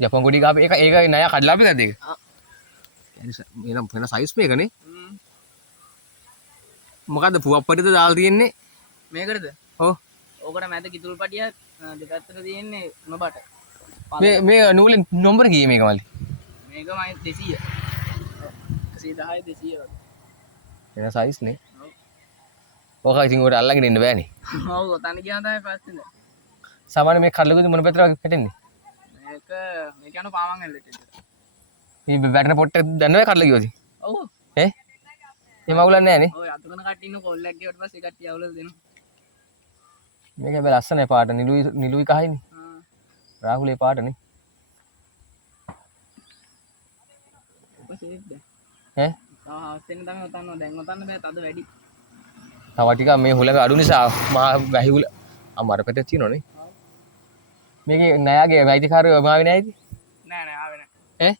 ජපන් කොඩි ගාප එක ඒක නෑ කඩලා අපි ගත්තේ ඒක. එනම් වෙන සයිස් මේකනේ. මොකද්ද පුවප්පටිද දාලා තියෙන්නේ? මේකටද? ඔව්. ඕකට මැද කිතුල් පටිය දෙපැත්තට තියෙන්නේ උණබට. මේ නූලෙන් නම්බර කීයේ මේක මල්ලි? මේක මම 200. 110 200 වෙන සයිස් නේ. ඔව්. ඔක ඉතින් උඩ අල්ලගෙන ඉන්න බෑනේ. ඔව් ඔතන ගියාම තමයි ප්‍රශ්නේ දැන්. සාමාන්‍ය මේ කඩලුකද මොන පැත්තට වගේ පැටෙන්නේ? මේක යන පාමන් ඇල්ලට. මේ බැටරි පොට්ට දන්නවද කඩලා ගියොත්? ඔව්. මේ මගුලක් නෑනේ. ඔය අතුකන කට්ටිය ඉන්න කොල්ලක් ගියට පස්සේ කට්ටිය අවුලද දෙනවා. මේක හැබැයි ලස්සනයි පාට නිලුයි කහයිනේ. රාහුලේ පාටනේ. කොහේද? ඈ? ආස්සෙන් තමයි ඔතන්න දැන් ඔතන්න බෑ තද වැඩි. තව ටිකක් මේ හුලඟ අඩු නිසා මහා වැහි හුල අමාර පැත්තේ තියෙනවනේ. මේකේ නයාගේ වෛද්‍යකාරයෝ ආවේ නැයිද? නෑ නෑ ආවේ නෑ. ඈ?